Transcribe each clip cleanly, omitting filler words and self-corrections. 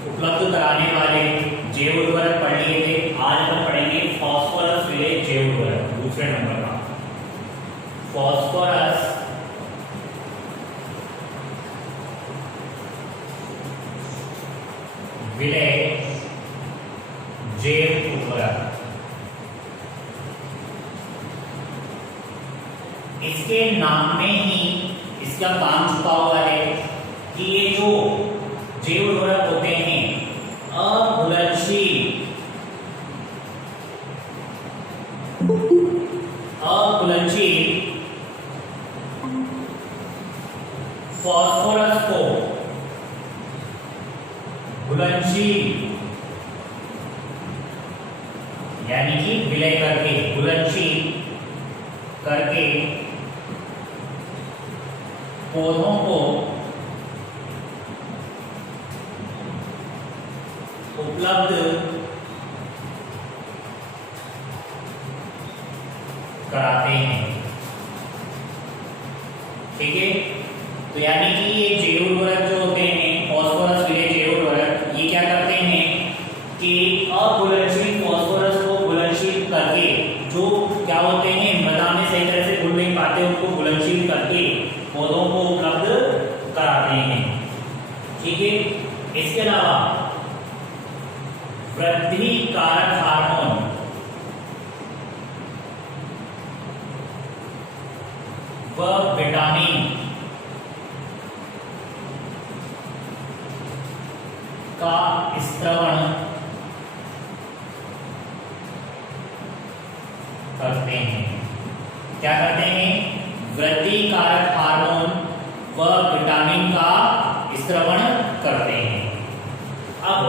उपलब्ध कराने वाले जैव उर्वरक पढ़ लिए थे। आज हम पढ़ेंगे फास्फोरस विलेय जैव उर्वरक, दूसरे नंबर का फास्फोरस विलेय जैव उर्वरक। इसके नाम में ही इसका काम छुपा हुआ है कि ये जो जैव उर्वरक होते हैं अघुलनशील फास्फोरस को घुलनशील यानी कि विलय करके घुलनशील करके पौधों को उपलब्ध कराते हैं। ठीक है, तो यानी कि ये जैव उर्वरक जो होते हैं फास्फोरस विलेय जैव उर्वरक, ये क्या करते हैं कि अघुलनशील फास्फोरस को घुलनशील करके, जो क्या होते हैं मृदा में सही तरह से घुल नहीं पाते, उनको घुलनशील करके पौधों को उपलब्ध कराते हैं। ठीक है, इसके अलावा वृद्धि कारक हार्मोन व विटामिन का स्त्रवण करते हैं। क्या करते हैं? वृद्धि कारक हार्मोन व विटामिन का स्त्रवण करते हैं। अब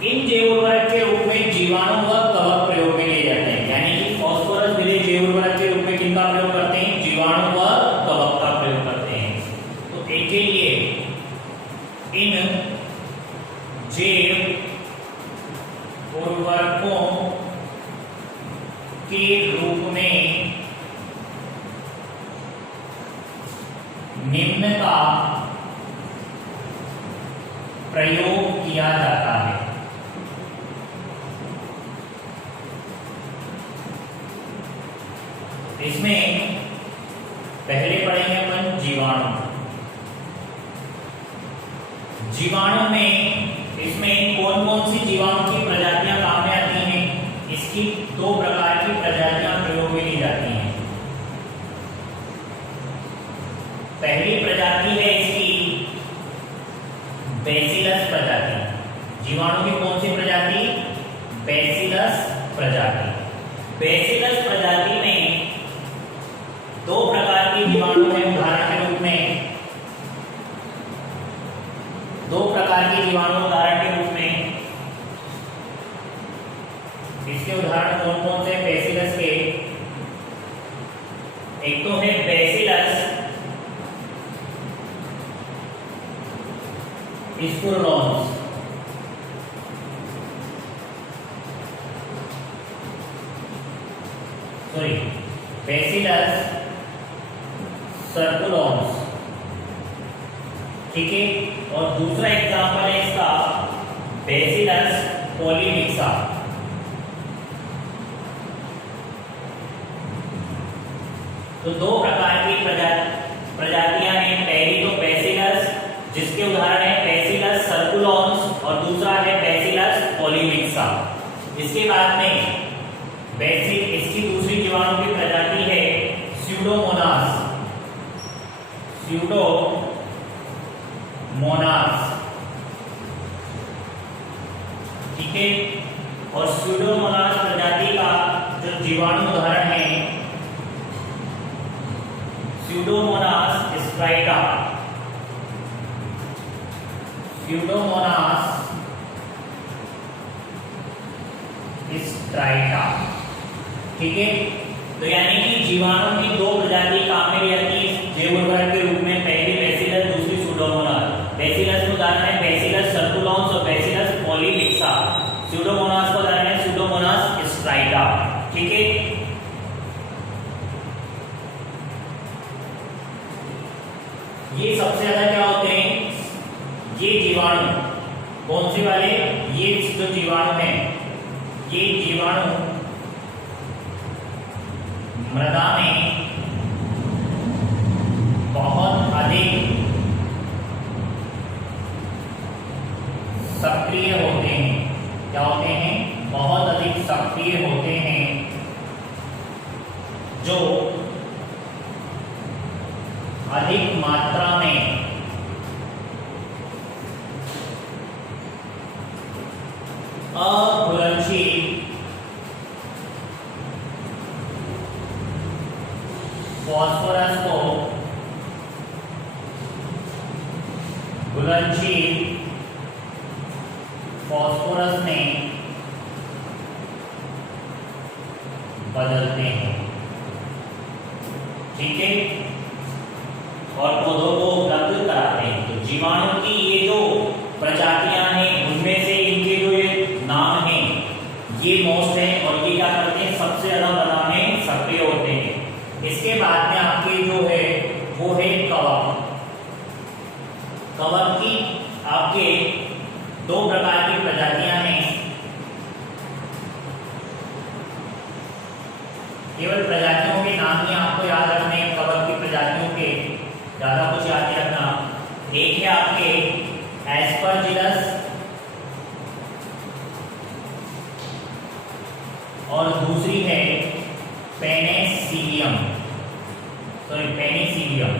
इन जैव उर्वरक के रूप में जीवाणु व कवक प्रयोग में लिए जाते हैं। यानी कि फास्फोरस विलेय जैव उर्वरक के रूप में किनका प्रयोग करते हैं? जीवाणु व कवक का प्रयोग करते हैं। तो इनके लिए इन जैव उर्वरकों के रूप में निम्न का प्रयोग किया जाता है। इसमें पहले पढ़ेंगे अपन जीवाणु। जीवाणु में इसमें कौन कौन सी जीवाणु की प्रजातियां काम में आती हैं? इसकी दो प्रकार की प्रजातियां प्रयोग में ली जाती हैं। पहली प्रजाति है इसकी बैसिलस प्रजाति। जीवाणु की कौन सी प्रजाति? बैसिलस प्रजाति। बैसिलस प्रजाति में दो प्रकार की जीवाणु हैं। उदाहरण के रूप में दो प्रकार की जीवाणु उदाहरण के रूप में इसके उदाहरण कौन कौन से बैसिलस के? एक तो है बैसिलस स्पुरुलोन्स, सॉरी बैसिलस सर्कुलोन्स। ठीक है, और दूसरा एग्जांपल है इसका बैसिलस पॉलीमिक्सा। तो दो प्रकार की प्रजातियां हैं। पहली तो बैसिलस, जिसके उदाहरण है बैसिलस सर्कुलोन्स, और दूसरा है बैसिलस पॉलीमिक्सा। इसके बाद में इसकी दूसरी जीवाणु की प्रजाति है स्यूडोमोनास। ठीक है, और स्यूडोमोनास प्रजाति का जो जीवाणु उदाहरण है स्यूडोमोनास स्ट्राइटा। ठीक है, तो यानी कि जीवाणु की दो प्रजाति काम में आती है जैव उर्वरक के रूप में। पहली बैसिलस, दूसरी स्यूडोमोनास। बैसिलस में उदाहरण है बैसिलस सर्कुलोन्स और बैसिलस पॉलीमिक्सा। स्यूडोमोनास का उदाहरण है स्यूडोमोनास स्ट्राइटा। ठीक है, ये सबसे ज्यादा क्या होते हैं? ये जीवाणु कौन से वाले? ये जो जीवाणु हैं, ये जीवाणु मृदा में बहुत अधिक सक्रिय होते हैं। क्या होते हैं? बहुत अधिक सक्रिय होते हैं, जो अधिक मात्रा में अघुलनशील फास्फोरस को घुलनशील फास्फोरस में बदलते हैं। ठीक है, और पौधों को उपलब्ध कराते हैं। तो जीवाणु की ये जो प्रजातियां हैं, उनमें से इनके जो ये नाम हैं, ये मोस्ट है, और ये क्या करते हैं? सबसे ज्यादा मृदा में सक्रिय होते हैं। इसके बाद में आपके जो है वो है कवक। कवक की आपके दो प्रकार की प्रजातियां हैं। केवल प्रजातियों के नाम ही आपको याद रखने हैं, कवक की प्रजातियों के, ज्यादा कुछ याद नहीं रखना। एक है आपके एस्परजिलस और दूसरी है पेनिसिलियम, पेनिसिलियम।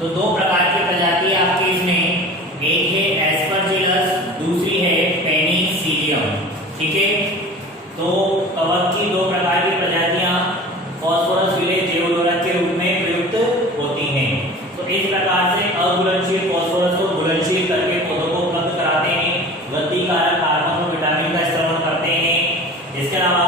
तो दो प्रकार की प्रजाति आपके इसमें, एक है एस्परजिलस, दूसरी है पेनिसिलियम। ठीक है, तो कवक की दो प्रकार की प्रजातियां फास्फोरस विलेय जैव उर्वरक के रूप में प्रयुक्त होती हैं। तो इस प्रकार से अघुलनशील फास्फोरस को घुलनशील करके पौधों को उपलब्ध कराते हैं, वृद्धि कारक हार्मोन और विटामिन का स्रावन करते हैं। इसके अलावा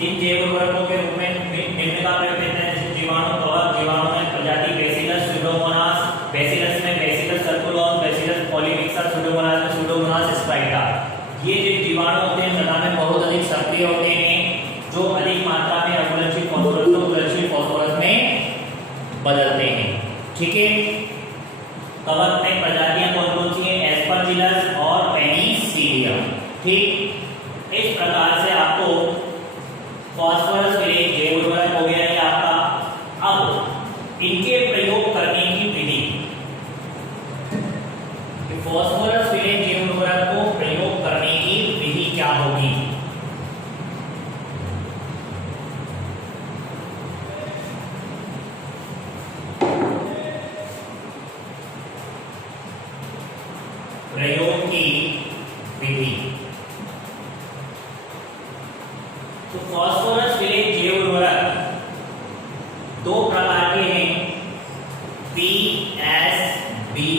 इन जैव उर्वरकों के रूप में निम्न का प्रयोग करते हैं, जैसे जीवाणु कवक, जीवाणु में प्रजाति बेसिलस स्यूडोमोनास, बेसिलस में बेसिलस सर्कुलोस, बेसिलस पॉलीमिक्सर, स्यूडोमोनास में स्यूडोमोनास स्पाइटा। ये जो जीवाणु होते हैं मृदा में बहुत अधिक सक्रिय होते हैं, जो अधिक मात्रा में अघुलनशील फास्फोरस को घुलनशील फास्फोरस में बदलते हैं। ठीक है, कवक में प्रजातियां कौन कौन सी हैं? एस्परजिलस और पेनिसिलियम। ठीक, इस प्रकार से आपको फास्फोरस विलेय जैव उर्वरक हो गया है आपका। अब इनके प्रयोग करने की विधि, फास्फोरस विलेय जैव उर्वरक को प्रयोग करने की विधि क्या होगी? प्रयोग की विधि, तो फास्फोरस विलेय जैव उर्वरक दो प्रकार के हैं, पीएसबी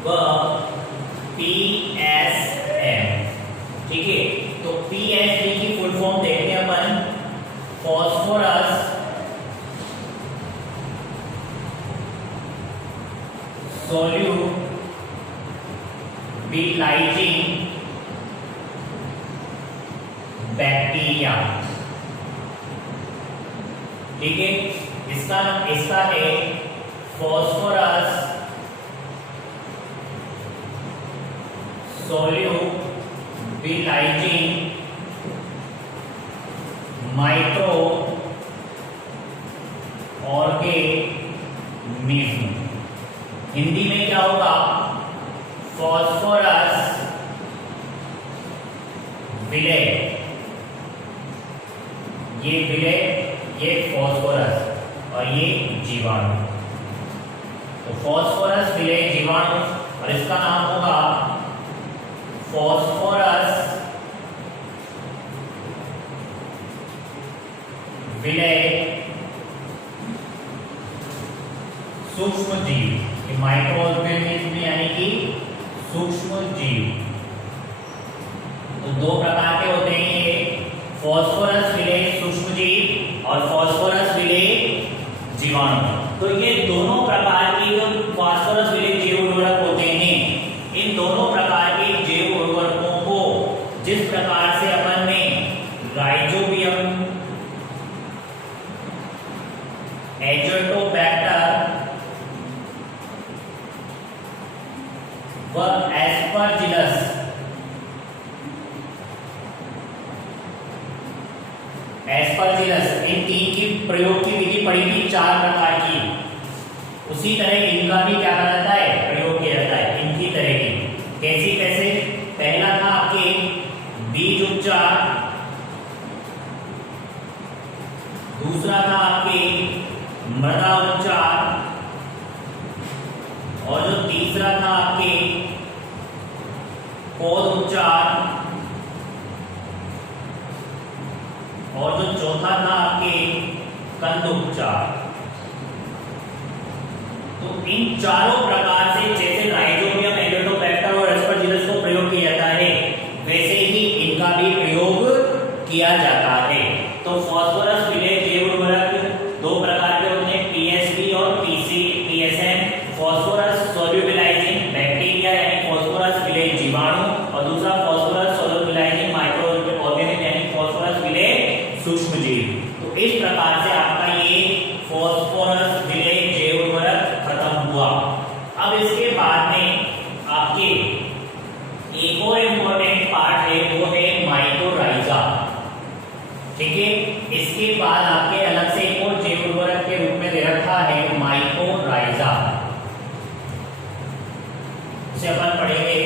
व पीएसएम। ठीक है, तो पीएसबी की फुल फॉर्म देखते हैं अपन, फास्फोरस सोल्यूबिलाइजिंग बैक्टीरिया। ठीक है, इसका है फास्फोरस सोल्यूबिलाइजिंग माइक्रो ऑर्गेनिज्म। हिंदी में क्या होगा? फास्फोरस विलेय, ये विलेय, ये फास्फोरस और ये जीवाणु। तो फास्फोरस विलेय जीवाणु, और इसका नाम होगा फास्फोरस विलेय सूक्ष्म जीव, माइक्रो ऑर्गेनिज्म यानी कि सूक्ष्म जीव। तो दो प्रकार के होते हैं ये, फास्फोरस विलेय सूक्ष्म जीव और फास्फोरस विलेय जीवाणु। तो ये दोनों प्रकार के जो फास्फोरस विलेय जैव उर्वरक होते हैं, इन दोनों प्रकार के जैव उर्वरकों को जिस प्रकार से अपन ने राइजोबियम, एजोटोबैक्टर प्रयोग की विधि पड़ी थी 4 प्रकार की, उसी तरह इनका भी क्या कहा जाता है, प्रयोग किया जाता है इनकी तरह की। कैसे? पहला था आपके बीज उपचार, दूसरा था आपके मृदा उपचार, और जो तीसरा था आपके पौध उपचार, और जो चौथा था आपके कंद उपचार। तो इन चारों प्रकार से जैसे राइजोबियम, एडेनोबैक्टर और एस्परजिलस को प्रयोग किया जाता है, वैसे ही इनका भी प्रयोग किया जाता है। तो फास्फोरस विलेय जैव उर्वरक 2 प्रकार के होते हैं, पीएसपी और पीएसएम। फास्फोरस सोल्यूबिलाइजिंग बैक्टीरिया यानी फास्फोरस विलेय जीवाणु, और दूसरा फास्फोरस सोल्यूबिलाइजिंग माइक्रो ऑर्गेनिज्म यानी फास्फोरस विलेय सूक्ष्म जीव। तो इस प्रकार से आपका ये फास्फोरस विलेय जैव उर्वरक खत्म हुआ। अब इसके बाद में आपके एक और इम्पोर्टेंट पार्ट है, वो है माइक्रोराइजा। ठीक है, इसके बाद आपके अलग से एक और जैव उर्वरक के रूप में दे रखा है माइक्रोराइजा। इसे अपन पढ़ेंगे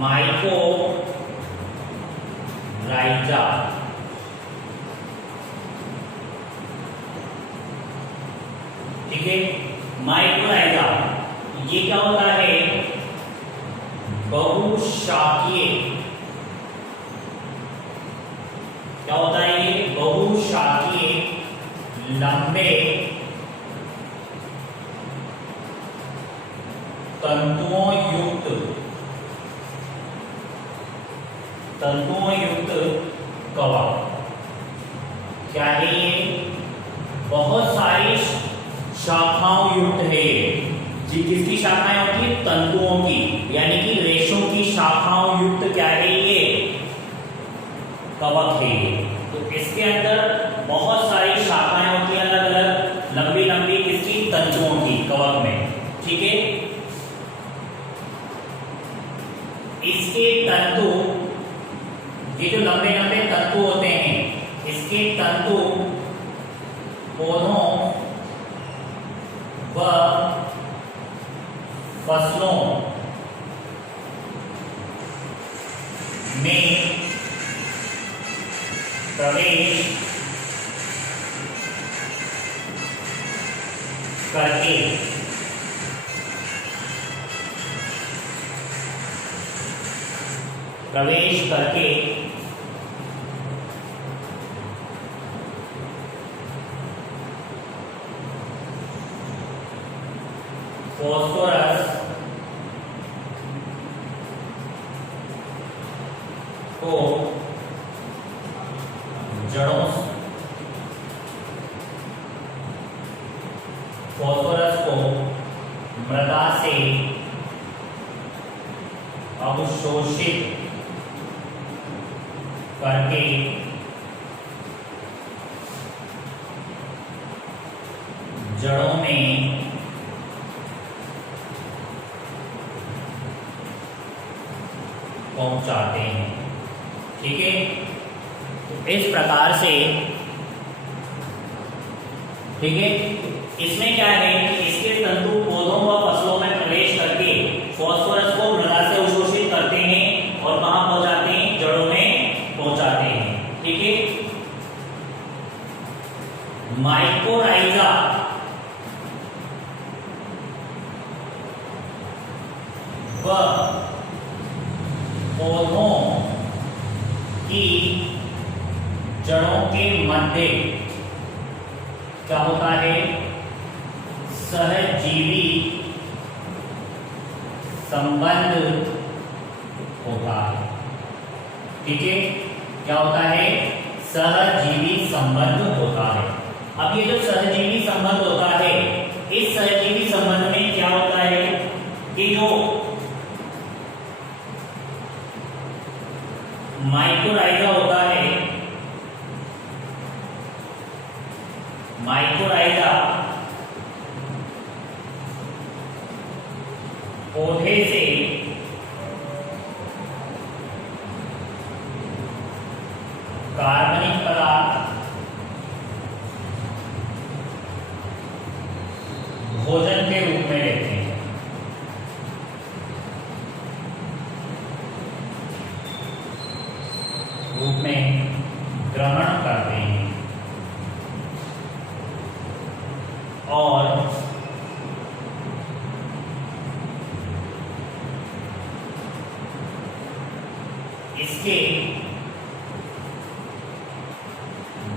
माइक्रोराइजा। ठीक है, माइक्रोराइजा ये क्या होता है, बहुशाखीय। क्या होता है ये, बहुशाखीय लंबे तंतुओं युक्त कवक। क्या है ये, बहुत सारी शाखाओं युक्त है। जी किसकी शाखाएं होती है, तंतुओं की, यानी कि रेशों की शाखाओं युक्त क्या है ये, कवक है। तो इसके अंदर बहुत सारी शाखाएं होती है, अलग अलग लंबी लंबी किसकी, तंतुओं की, कवक में। ठीक है, इसके तंतु, ये जो लंबे लंबे तंतु होते हैं, इसके तंतु पौधों व फसलों में प्रवेश करके फास्फोरस को जड़ों, फास्फोरस को मृदा से अवशोषित करके जड़ों में पहुंचाते हैं। ठीक है, तो इस प्रकार से, ठीक है, इसमें क्या है कि इसके तंतु पौधों व फसलों में प्रवेश करके फास्फोरस को मृदा से अवशोषित करते हैं और कहां पहुंचाते हैं, जड़ों में पहुंचाते हैं। ठीक है, माइक्रोराइजा व पौधों की जड़ों के मध्य क्या होता है, सहजीवी संबंध होता है। ठीक है, क्या होता है, सहजीवी संबंध होता है। अब ये जो सहजीवी संबंध होता है, इस सहजीवी संबंध में क्या होता है कि जो माइक्रोराइजा होता है, माइक्रोराइजा पौधे से भोजन के रूप में लेते हैं। रूप में ग्रहण करते हैं और इसके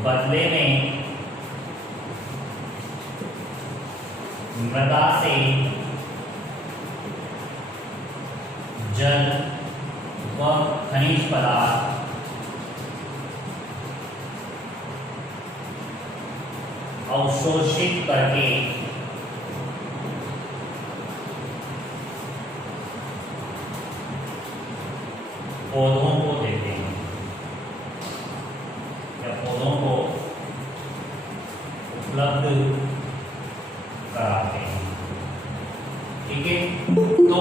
बदले में मृदा से जल व खनिज पदार्थ अवशोषित करके पौधों को देते हैं या पौधों को उपलब्ध कराते हैं। ठीक है, तो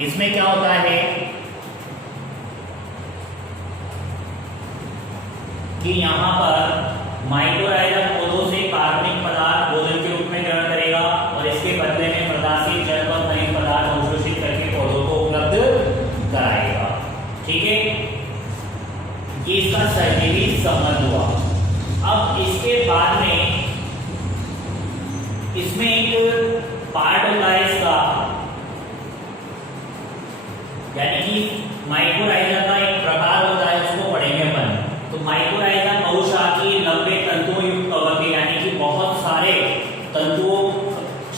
इसमें क्या होता है कि यहां पर माइक्रोराइजा पौधों से कार्बनिक पदार्थ भोजन के रूप में ग्रहण करेगा और इसके बदले में मृदा से जल व खनिज पदार्थ अवशोषित करके पौधों को उपलब्ध कराएगा। ठीक है, ये इसका सहजीवी संबंध हुआ। अब इसके बाद में इसमें एक पार्ट होता है इसका, यानी कि माइक्रोराइजा का एक प्रकार होता है, उसको पढ़ेंगे अपन। तो माइक्रोराइजा बहुशाखीय लंबे तंतुओं युक्त कवक है, यानी कि बहुत सारे तंतुओं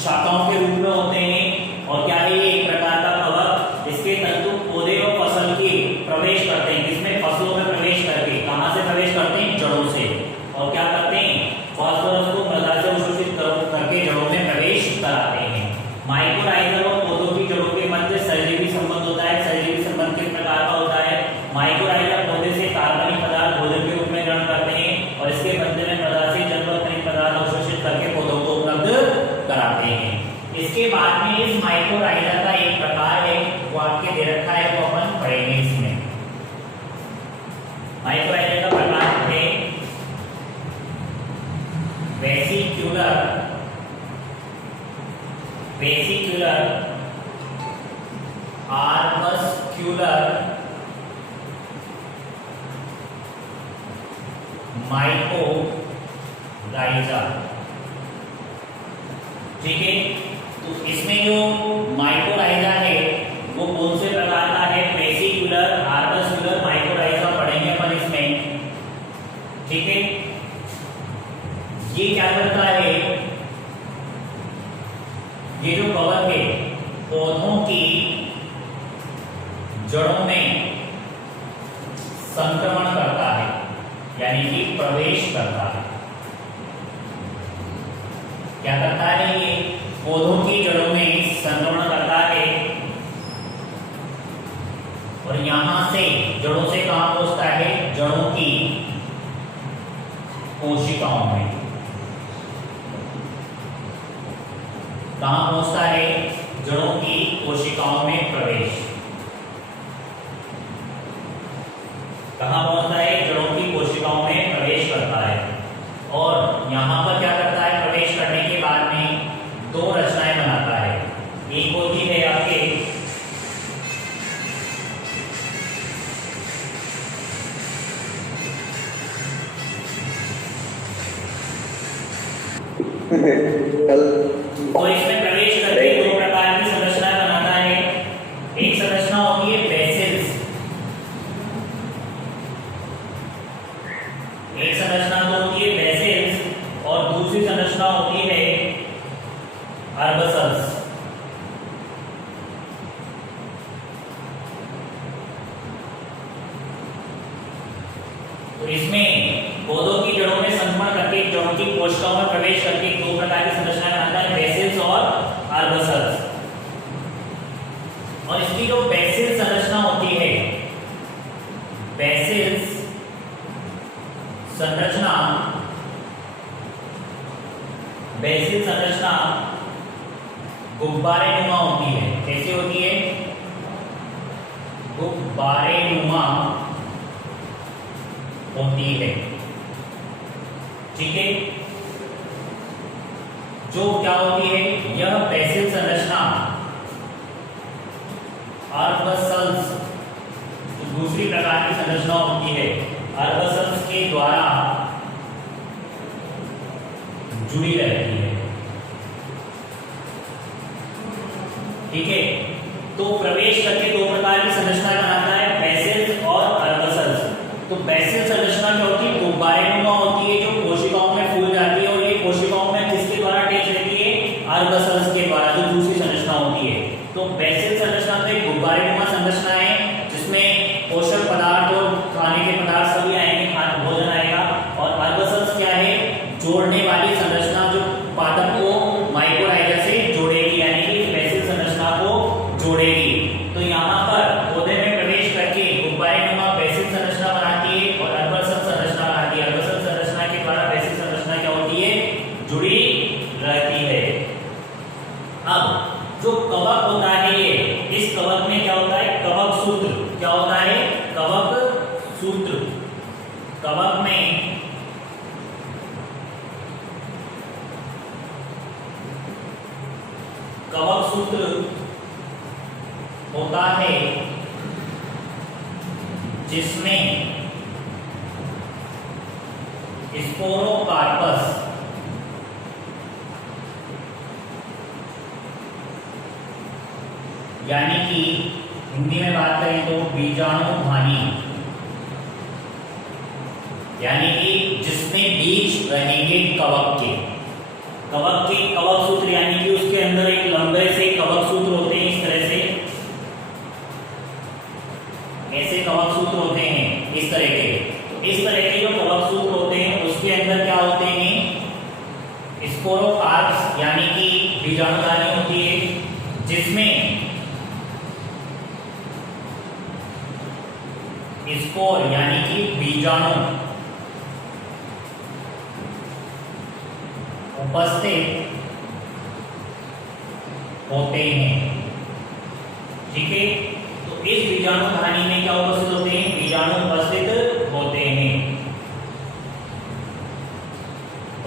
शाखाओं के रूप में होते हैं। और क्या है, ये एक प्रकार का कवक, इसके तंतु पौधे और फसल के प्रवेश करते हैं। इसमें फसलों में प्रवेश करके, कहां से प्रवेश करते हैं, जड़ों से। और क्या करते हैं, फास्फोरस को मृदा से अवशोषित करके जड़ों में प्रवेश कराते हैं। माइक्रोराइजा और पौधों की जड़ों के मध्य सहजीवी संबंध होता है। सहजीवी संबंध किस प्रकार का होता है, माइक्रोराइजा पौधे से कार्बनिक पदार्थ भोजन के रूप में ग्रहण करते हैं और इसके बदले में मृदा से जल व खनिज पदार्थ अवशोषित करके पौधों को उपलब्ध कराते हैं। इसके बाद में इस माइक्रोराइजा का एक प्रकार है, वो आपके दे रखा है, वो अपन पढ़ेंगे। इसमें माइक्रोराइजा का प्रकार है वेसिक्यूलर, आर्बस्क्यूलर, माइक्रोराइजा। ठीक है, तो इसमें जो माइक्रोराइजा है वो कौन से प्रकार का है, वेसिक्यूलर, आर्बस्क्यूलर, माइक्रोराइजा पढ़ेंगे अपन इसमें। ठीक है, ये क्या करता है, ये जो कवक है पौधों की जड़ों में संक्रमण करता है, यानी कि प्रवेश करता है। क्या करता है, ये पौधों की जड़ों में संक्रमण करता है और यहां से जड़ों से कहां पहुंचता है, जड़ों की कोशिकाओं में। कहां पहुंचता है, जड़ों की कोशिकाओं में प्रवेश। कहां पहुंचता है, जड़ों की कोशिकाओं में प्रवेश करता है। और यहां पर क्या करता है, प्रवेश करने के बाद में दो रचनाएं बनाता है। एक होती है आपके तो इसमें प्रवेश करके दो प्रकार की संरचना बनाता है। एक संरचना होती है बेसिल्स, एक संरचना तो होती है बेसिल्स और दूसरी संरचना होती है अर्बसल्स। तो इसमें पौधों की जड़ों में संक्रमण करके जड़ों की कोशिकाओं में प्रवेश करके दो प्रकार की संरचना बनाता है, बेसिल्स और अर्बसल्स। और इसकी जो बेसिल संरचना होती है, बेसिल्स संरचना, बेसिल संरचना गुब्बारेनुमा होती है। कैसी होती है, गुब्बारेनुमा होती है। ठीक है, जो क्या होती है, यह बेसिल संरचना आर्बसल्स, दूसरी प्रकार की संरचना होती है, आर्बसल्स के द्वारा जुड़ी रहती है। ठीक है, तो प्रवेश करके दो प्रकार की संरचना बनाता है, बेसिल्स और आर्बसल्स। तो बेसिल संरचना क्या होती है, गुब्बारेनुमा होती है, जो कोशिकाओं में फूल जाती है, और ये कोशिकाओं में किसके द्वारा अटैच रहती है, आर्बसल्स के द्वारा, जो दूसरी संरचना होती है। तो बेसिल संरचना तो एक गुब्बारेनुमा संरचना है, जिसमें पोषक पदार्थ और खाने के पदार्थ सभी आएंगे, भोजन आएगा। और आर्बसल्स क्या है, जोड़ने वाली संरचना, जो पादप को माइक्रोराइजा से जोड़ेगी, यानी कि बेसिल संरचना को जोड़ेगी। तो यहाँ पर पौधे में प्रवेश करके गुब्बारेनुमा बेसिल संरचना बनाती है और आर्बसल्स संरचना बनाती है। आर्बसल्स संरचना के द्वारा बेसिल संरचना क्या होती है, जुड़ी रहती है। अब जो कवक होता है, ये इस कवक में क्या होता है, कवक सूत्र। क्या होता है, कवक सूत्र। कवक में कवक सूत्र होता है, जिसमें स्पोरोकार्पस यानी कि हिंदी में बात करें तो बीजाणुधानी, यानी कि जिसमें बीज रहेंगे कवक के। कवक के कवक सूत्र, यानी कि उसके अंदर एक लंबे से कवक सूत्र होते हैं, इस तरह से ऐसे कवक सूत्र होते हैं, इस तरह के। तो इस तरह के जो कवक सूत्र होते हैं, उसके अंदर क्या होते हैं, स्पोरोकार्प्स यानी कि बीजाणुधानी होती है, जिसमें स्पोर यानी कि बीजाणु उपस्थित होते हैं। ठीक है, तो इस बीजाणुधानी में क्या उपस्थित होते हैं, बीजाणु उपस्थित होते हैं।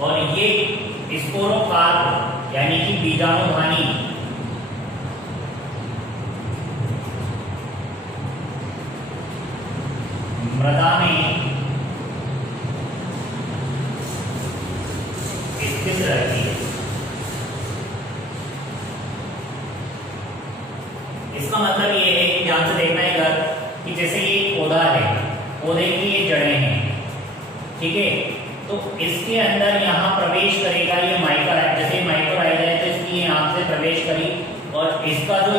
और ये स्पोरोकार्प यानी कि बीजाणुधानी मृदा में स्थित रहती है। इसका मतलब ये है कि ध्यान से देखना है इधर, कि जैसे ये पौधा है, पौधे की ये जड़ें हैं, ठीक है, तो इसके अंदर यहाँ प्रवेश करेगा ये माइक्रोराइजा, जैसे माइक्रोराइजा है तो इसकी यहाँ से प्रवेश करी, और इसका जो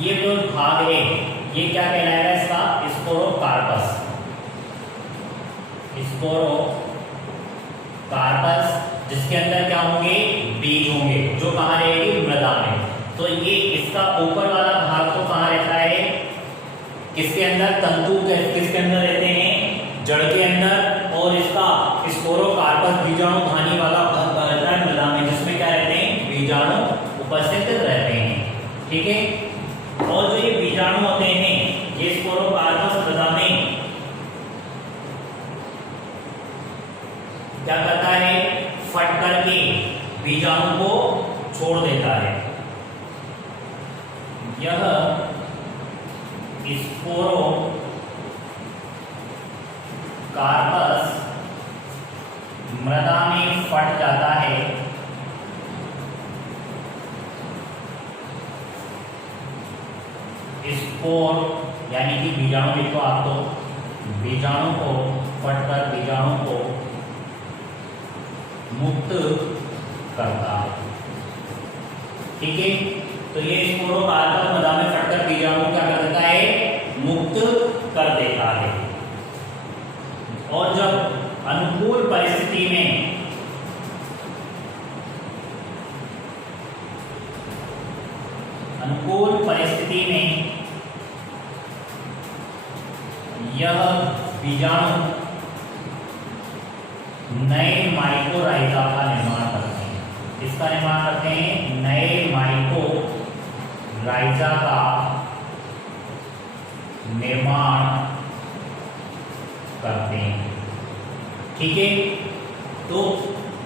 ये जो भाग है, ये क्या कहलाएगा, इसका स्पोरोकार्पस। स्पोरोकार्पस जिसके अंदर क्या होंगे, बीज होंगे, जो कहाँ रहेगी, मृदा में। तो ये इसका ऊपर वाला भाग तो कहाँ रहता है, किसके अंदर, तंतु किसके अंदर रहते हैं, जड़ के अंदर। और इसका स्पोरोकार्पस बीजाणुधानी वाला भाग रहता है मृदा में, जिसमें क्या रहते हैं, बीजाणु उपस्थित रहते हैं। ठीक है, और जो ये बीजाणु होते हैं, ये स्पोरोकार्पस मृदा में क्या करता है, फट करके बीजाणु को छोड़ देता है। यह स्पोरोकार्पस मृदा में फट जाता है स्पोर यानी कि बीजाणु लिखो आप, तो बीजाणु को फटकर बीजाणु को मुक्त करता है। ठीक है, तो ये स्पोरोकार्पस मृदा में फटकर बीजाणु क्या कर देता है, मुक्त कर देता है। और जब अनुकूल परिस्थिति में यह बीजाणु नए माइक्रोराइजा का निर्माण करते हैं। इसका निर्माण करते हैं, नए माइक्रोराइजा का निर्माण करते हैं। ठीक है, तो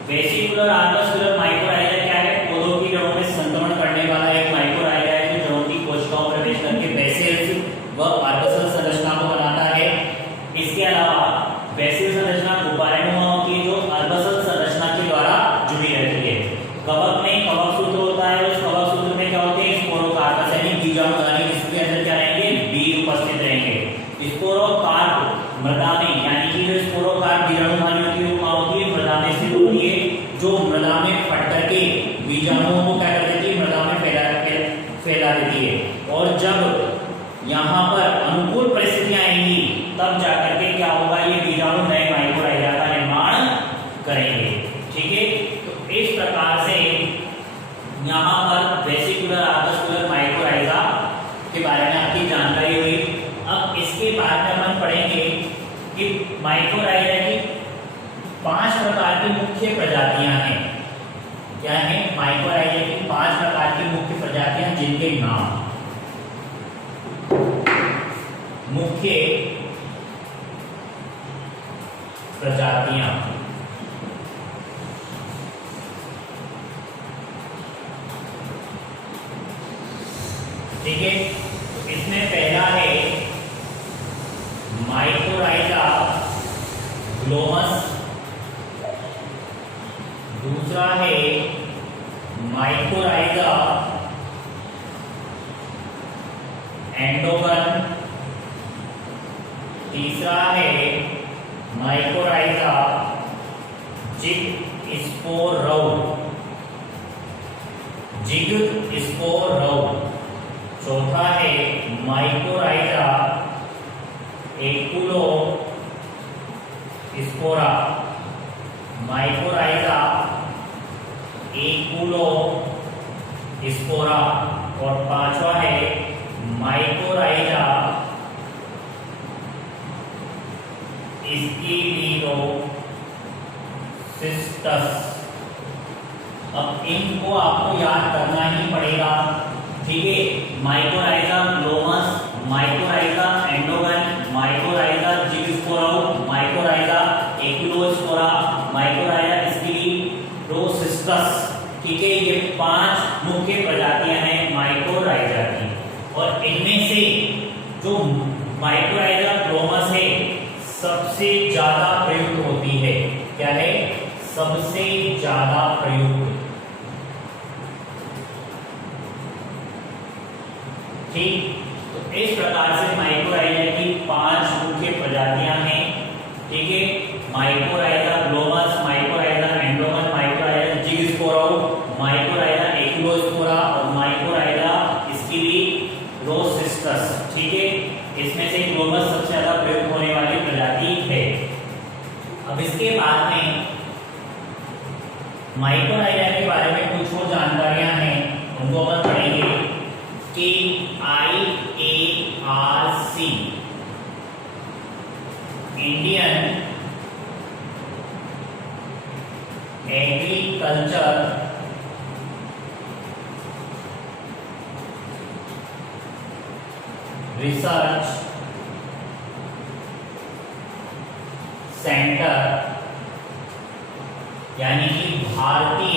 वेसिकुलर आर्बोस्कुलर माइक्रोराइजा क्या है? पौधों की जड़ों में संक्रमण करने वाला एक माइक्रोराइजा है जो जड़ों की कोशिकाओं में प्रवेश करके बेसिल्स व आर्बोसल संरचना को बनाता है। इसके अलावा बेसिल संरचना गुब्बारेनुमा होती है जो आर्बोसल संरचना के द्वारा जुड़ी रहती है। कवक में कवक सूत्र होता है, उस कवक सूत्र में क्या होते हैं? स्पोरोकार्पस यानी बीजाणु यानी इसके अंदर क्या रहेंगे? बीज उपस्थित रहेंगे। स्पोरोकार्प मृदा में यानी कि जो स्पोरोकार्प बीजाणु वाली होती है वो कहाँ होती है? मृदा में स्थित होती है, जो मृदा में फट करके बीजाणुओं को क्या कर देती है? मृदा में फैला देती है। और जब यहाँ पर अनुकूल परिस्थितियां आएंगी तब जाकर के क्या होगा? ये बीजाणु नए माइक्रोराइजा का निर्माण करेंगे। ठीक है, तो इस प्रकार से यहाँ पर वेसिकुलर आर्बोस्कुलर माइक्रोराइजा के बारे में आपकी जानकारी हुई। अब इसके बाद में अपन पढ़ेंगे कि माइक्रोराइजा की 5 प्रकार की मुख्य प्रजातियां हैं। क्या है? माइक्रोराइजा की 5 प्रकार की मुख्य प्रजातियां जिनके नाम मुख्य प्रजातियां। ठीक है, तो इसमें पहला है माइक्रोराइजा ग्लोमस, दूसरा है माइक्रोराइजा एंडोगन, तीसरा है माइक्रोराइजा जिगस्पोरौ, चौथा है माइक्रोराइजा एकुलोस्पोरा, और पांचवा है माइक्रोराइजा स्क्लेरोसिस्टस। अब इनको आपको याद करना ही पड़ेगा। ठीक है, mycorrhiza Glomus, mycorrhiza Endogone, mycorrhiza Gigaspora, mycorrhiza Acaulospora, mycorrhiza Sclerocystis. ठीक है, ये 5 मुख्य प्रजातियां हैं माइक्रोराइजा की। और इनमें से जो माइक्रोराइजा ग्लोमस है सबसे ज्यादा प्रयुक्त होती है। क्या है? सबसे ज्यादा प्रयुक्त। ठीक, तो इस प्रकार से माइक्रोराइजा की 5 मुख्य प्रजातियां हैं। ठीक है, mycorrhiza Glomus, mycorrhiza Endogone, mycorrhiza Gigaspora, mycorrhiza Acaulospora और माइक्रोराइजा स्क्लेरोसिस्टस। ठीक है, इसमें से ग्लोमस सबसे ज्यादा प्रयुक्त होने वाली प्रजाति है। अब इसके बाद में माइक्रोराइजा के बारे में कुछ और जानकारियां हैं, उनको अपन पढ़ेंगे। IARC Indian agriculture research centre यानी कि भारतीय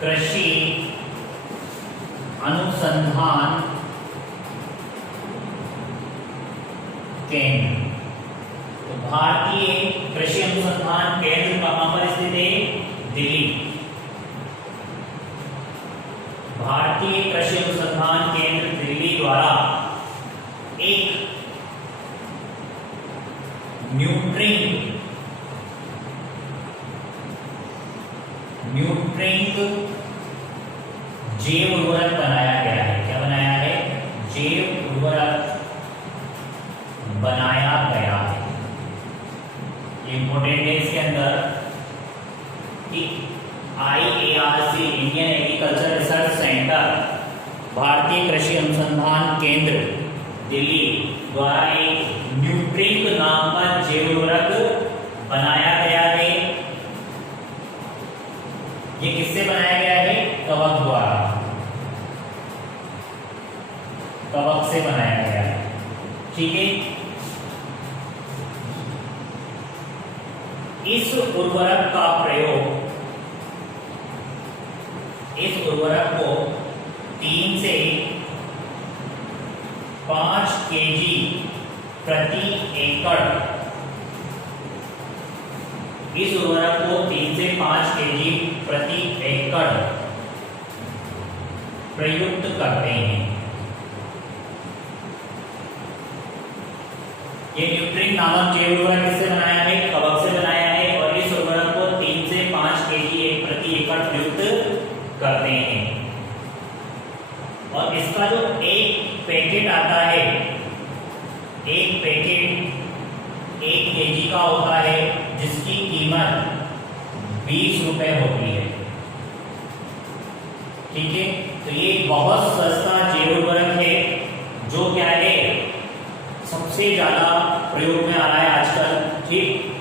कृषि अनुसंधान केंद्र। तो भारतीय कृषि अनुसंधान केंद्र कहां पर स्थित है? दिल्ली। भारतीय कृषि अनुसंधान केंद्र दिल्ली द्वारा एक न्यूट्रिएंट जैव उर्वरक बनाया गया है। क्या बनाया है? जैव उर्वरक बनाया गया है। इंपोर्टेंट है इसके अंदर कि IARC Indian agriculture research centre भारतीय कृषि अनुसंधान केंद्र दिल्ली द्वारा एक न्यूट्रिएंट नाम का जैव उर्वरक बनाया गया है। ये किससे बनाया गया है? कवक द्वारा, कवक से बनाया गया है। ठीक है, इस उर्वरक का प्रयोग, इस उर्वरक को 3 से 5 केजी प्रति एकड़, इस उर्वरक को 3 से 5 केजी प्रति एकड़ प्रयुक्त करते हैं। ये न्यूट्रिन नामक जैव उर्वरक किससे बनाया है? कवक से बनाया है, और इस उर्वरक को 3 से 5 केजी प्रति एकड़ प्रयुक्त करते हैं। और इसका जो एक पैकेट आता है, एक पैकेट 1 केजी का होता है, जिसकी कीमत 20 रुपए होती है। ठीक है, तो ये बहुत सस्ता जैव उर्वरक है, जो क्या है, सबसे ज्यादा प्रयोग में आ रहा है आजकल। ठीक,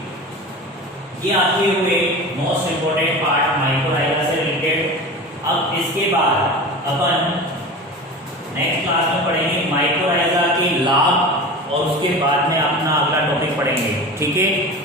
ये आते हुए मोस्ट इंपोर्टेंट पार्ट माइक्रोराइजा से रिलेटेड। अब इसके बाद अपन नेक्स्ट क्लास में पढ़ेंगे माइक्रोराइजा के लाभ, और उसके बाद में अपना अगला टॉपिक पढ़ेंगे। ठीक है।